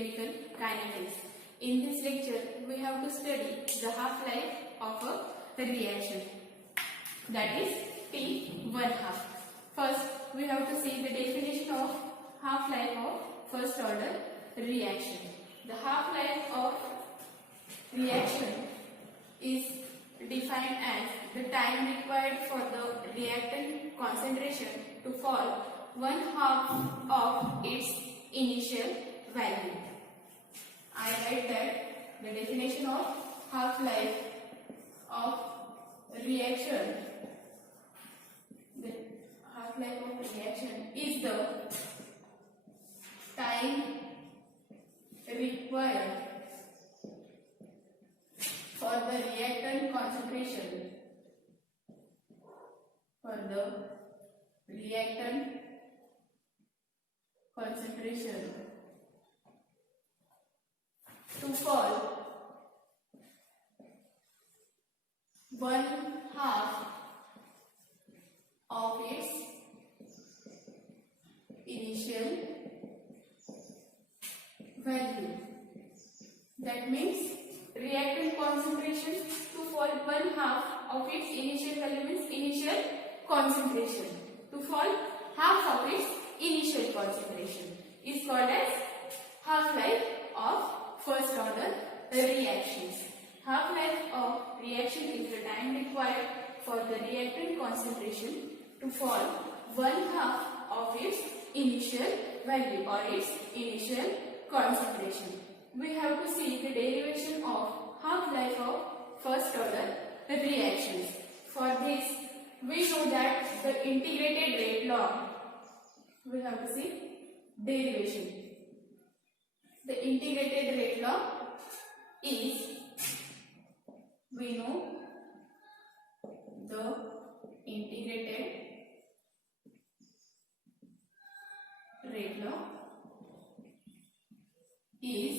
chemical kinetics. In this lecture, we have to study the half-life of a reaction, that is T1 half. First, we have to see the definition of half-life of first order reaction. The half-life of reaction is defined as the time required for the reactant concentration to fall one half of its initial value. I write that the definition of half-life of reaction, the half-life of reaction is the time required for the reactant concentration, to fall one half of its initial value. That means reactant concentration to fall one half of its initial value means initial concentration. To fall half of its initial concentration is called as half-life of first order reactions. Half-life of reaction is the time required for the reactant concentration to fall one half of its initial value or its initial concentration. We have to see the derivation of half-life of first order reactions. For this, we know that the integrated rate law, we have to see derivation. The integrated rate law is, we know the integrated rate law is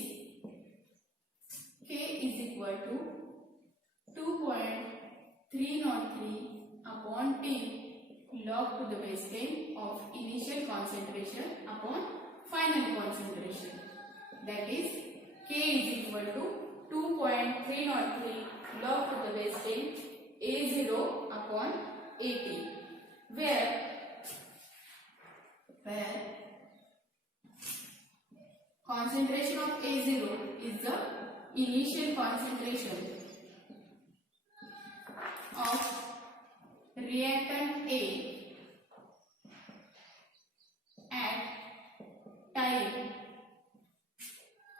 K is equal to 2.303 upon T log to the base 10 of initial concentration upon final concentration. That is K is equal to 2.303 log to the base 10 A0 upon AT, where concentration of A0 is the initial concentration of reactant A at time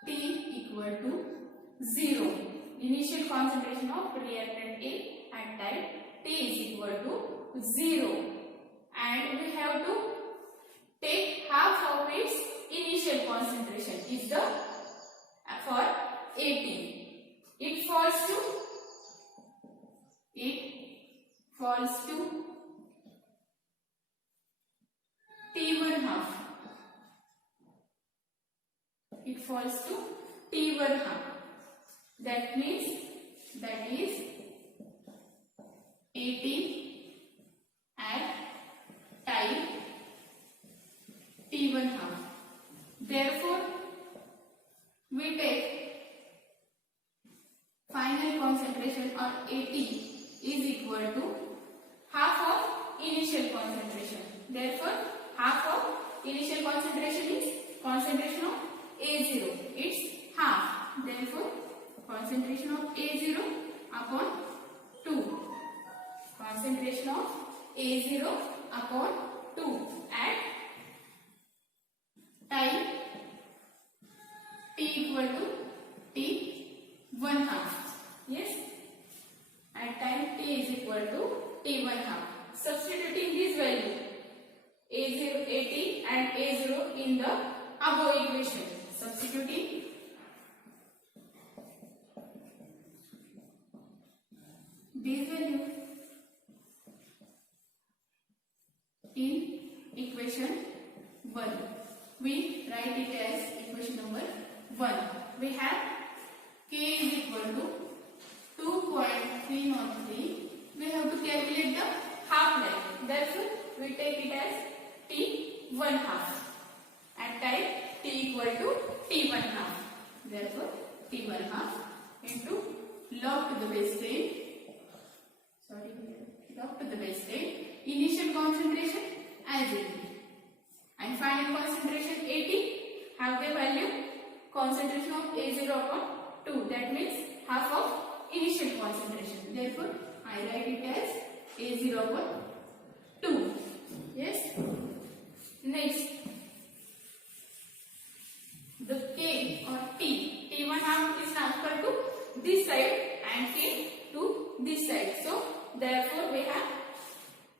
T equal to 0. Initial concentration of reactant A at time T is equal to 0, and we have to take half of its initial concentration is the for AT. It falls to T1 half. It falls to T1 half. That means that is AT at time T1 half. Therefore, we take final concentration on AT is equal to half of initial concentration. Therefore, half of initial concentration is concentration of A0. It's half. Therefore, concentration of A0 upon 2. Concentration of A0 upon 2 at time T equal to T1 half. Yes? At time T is equal to T1 half. Substituting this value A0, AT and A0 in the above equation. Substituting this value in equation 1. We write it as equation number 1. We have K is equal to 2.303. We have to calculate the half-life. Therefore, we take it as T 1/2 at time T equal to T1 half. Therefore, T1 half into log to the base 10. Sorry, log to the base 10. Initial concentration as 80 and final concentration 80 have the value concentration of A0 upon 2. That means half of initial concentration. Therefore, I write it as A0 upon 2. Yes. Next, the K or T1 half is transferred to this side and K to this side. So, therefore, we have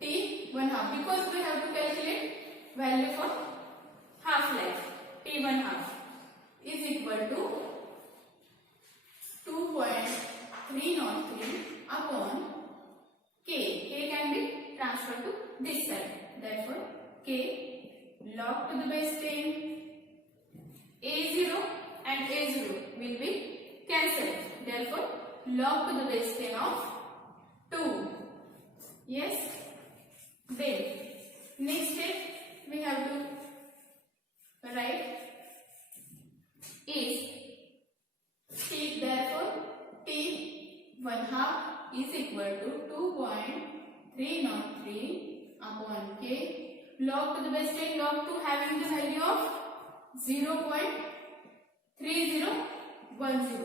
T1 half because we have to calculate value for half life. T1 half is equal to 2.303 upon K. K can be transferred to this side. Therefore, K log to the base 10. A0 and A0 will be cancelled. Therefore, log to the base 10 of 2. Yes. Then, next step we have to write is therefore T1 half is equal to 2.303 upon K log to the base 10, log to having the value of 0.3010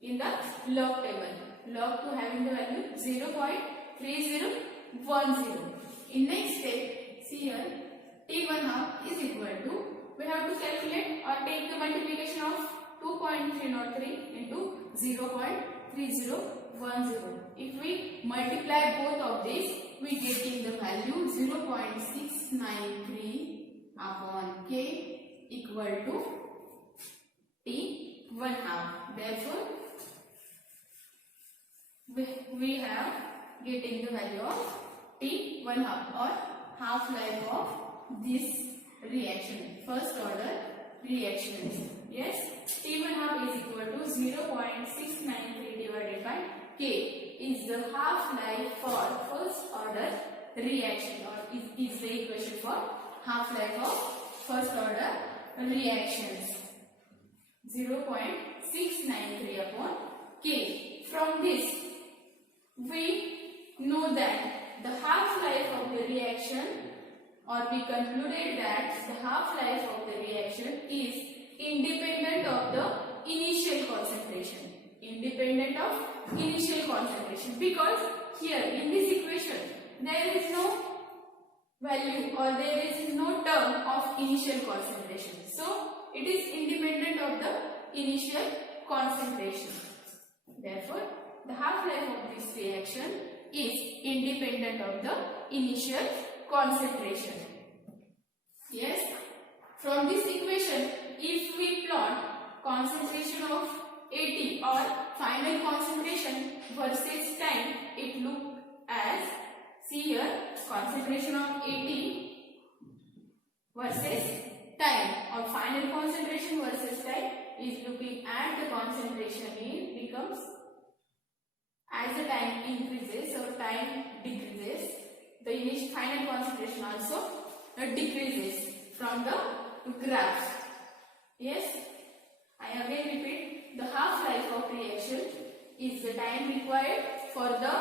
in the log table. Log to having the value 0.3010. In next step, see here, T1 half is equal to, we have to calculate or take the multiplication of 2.303 into 0.3010. If we multiply both of these, we getting the value 0.693 upon K equal to T1 half. Therefore, we have getting the value of T1 half or half life of this reaction, first order reactions. Yes, T1 half is equal to 0.693 divided by K is the half life for first order reaction, or is the equation for half life of first order reactions. 0.693 upon K. From this, we know that the half-life of the reaction, or we concluded that the half-life of the reaction is independent of the initial concentration. Independent of initial concentration, because here in this equation there is no value or there is no term of initial concentration. So, it is independent of the initial concentration. Therefore, the half-life of this reaction is independent of the initial concentration. Yes. From this equation, if we plot concentration of 80 or final concentration versus time, it looks as, see here, concentration of 80 versus time, or final concentration versus time is looking at the concentration becomes, as the time increases or time decreases, the initial final concentration also decreases from the graph. Yes, I again repeat, the half-life of reaction is the time required for the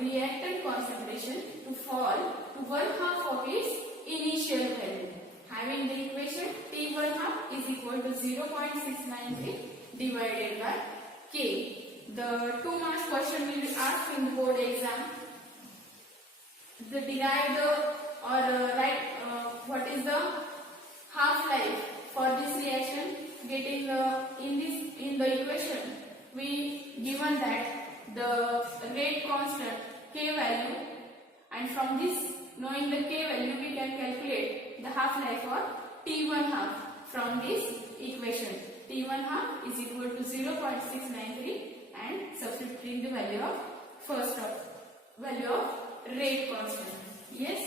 reactant concentration to fall to 1/2 of its initial value. Having the equation T1/2 is equal to 0.693 divided by K. The 2 marks question will be asked in the board exam. Derive the or write what is the half-life for this reaction. Getting in the equation we given that the rate constant K value, and from this knowing the K value we can calculate the half-life for T1/2 from this equation. T1/2 is equal to 0.693 and substituting the value of value of rate constant. Yes.